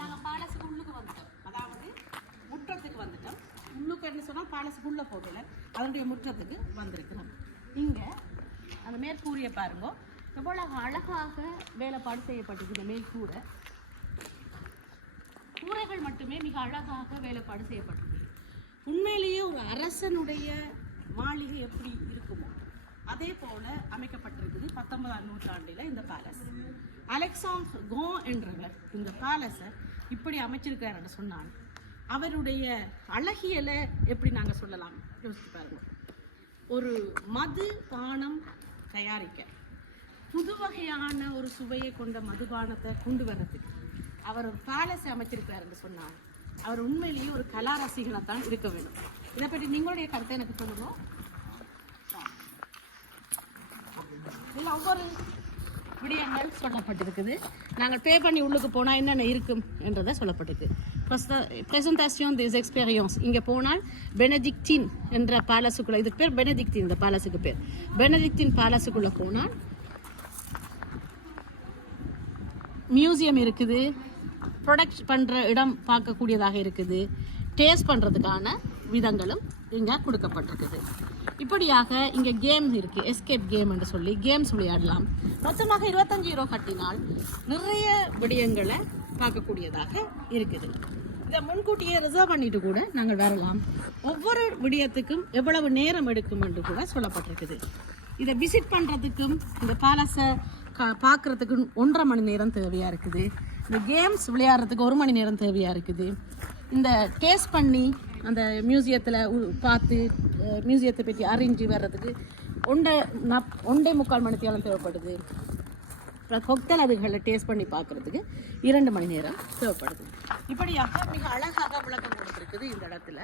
நாங்கள் பேலஸுக்கு உள்ளுக்கு வந்துட்டோம், அதாவது முற்றத்துக்கு வந்துட்டோம். உள்ளுக்கு என்ன சொன்னால் பேலஸுக்குள்ளே போகல, அதனுடைய முற்றத்துக்கு வந்திருக்கிறோம். இங்கே அந்த மேற்கூரையை பாருங்க, எவ்வளவு அழகாக வேலைப்பாடு செய்யப்பட்டிருக்கு. மேல் கூரைகள் மட்டுமே மிக அழகாக வேலைப்பாடு செய்யப்பட்டிருக்கு. உண்மையிலேயே ஒரு அரசனுடைய மாளிகை எப்படி இருக்குமோ அதே போல அமைக்கப்பட்டிருக்குது 19ஆம் நூற்றாண்டில் இந்த பேலஸ். அலெக்சாண்டர் கோ என்றவர் இந்த பேலஸை இப்படி அமைச்சிருக்கிறார் சொன்னான். அவருடைய அழகியலை எப்படி நாங்கள் சொல்லலாம் யோசிச்சு பாருங்க. ஒரு மது பானம் தயாரிக்க புது வகையான ஒரு சுவையை கொண்ட மதுபானத்தை கொண்டு வரதுக்கு அவர் ஒரு பேலஸை அமைச்சிருக்கிறார் என்று சொன்னார். அவர் உண்மையிலேயே ஒரு கலா ரசிகனாக தான் இருக்க வேண்டும். இதை பற்றி நீங்களுடைய கருத்தை எனக்கு சொல்லணும். இதில் ஒவ்வொரு விடயங்கள் சொல்லப்பட்டிருக்குது. நாங்கள் பே பண்ணி உள்ளுக்கு போனால் என்னென்ன இருக்கும் என்றதை சொல்லப்பட்டிருக்கு. ப்ரெசன்டேஷன் திஸ் எக்ஸ்பீரியன்ஸ் இங்கே போனால் பெனடிக்டின் என்ற பேலஸுக்குள்ளே, இதுக்கு பேர் பெனடிக்டின், இந்த பேலஸுக்கு பேர் பெனடிக்டின் பேலஸுக்குள்ளே போனால் மியூசியம் இருக்குது, ப்ரொடக்ட் பண்ணுற இடம் பார்க்கக்கூடியதாக இருக்குது, டேஸ்ட் பண்ணுறதுக்கான விதங்களும் இங்கே கொடுக்கப்பட்டிருக்குது. இப்படியாக இங்கே கேம் இருக்குது, எஸ்கேப் கேம் என்று சொல்லி கேம்ஸ் விளையாடலாம். மொத்தமாக 25 யூரோ கட்டினால் நிறைய விடயங்களை பார்க்கக்கூடியதாக இருக்குது. இதை முன்கூட்டியே ரிசர்வ் பண்ணிட்டு கூட நாங்கள் வரலாம். ஒவ்வொரு விடயத்துக்கும் எவ்வளவு நேரம் எடுக்கும் என்று கூட சொல்லப்பட்டிருக்குது. இதை விசிட் பண்ணுறதுக்கும் இந்த பேலஸை பார்க்குறதுக்கு 1.5 மணி நேரம் தேவையாக இருக்குது. இந்த கேம்ஸ் விளையாடுறதுக்கு 1 மணி நேரம் தேவையாக இருக்குது. இந்த டேஸ்ட் பண்ணி அந்த மியூசியத்தில் பார்த்து மியூசியத்தை பற்றி அறிஞ்சு வர்றதுக்கு 1.25 மணி நேரம் தேவைப்படுது. கொக்டல் அதுகளை டேஸ்ட் பண்ணி பார்க்குறதுக்கு 2 மணி நேரம் தேவைப்படுது. இப்படியாக மிக அழகாக விளக்கம் கொடுத்துருக்குது இந்த இடத்துல.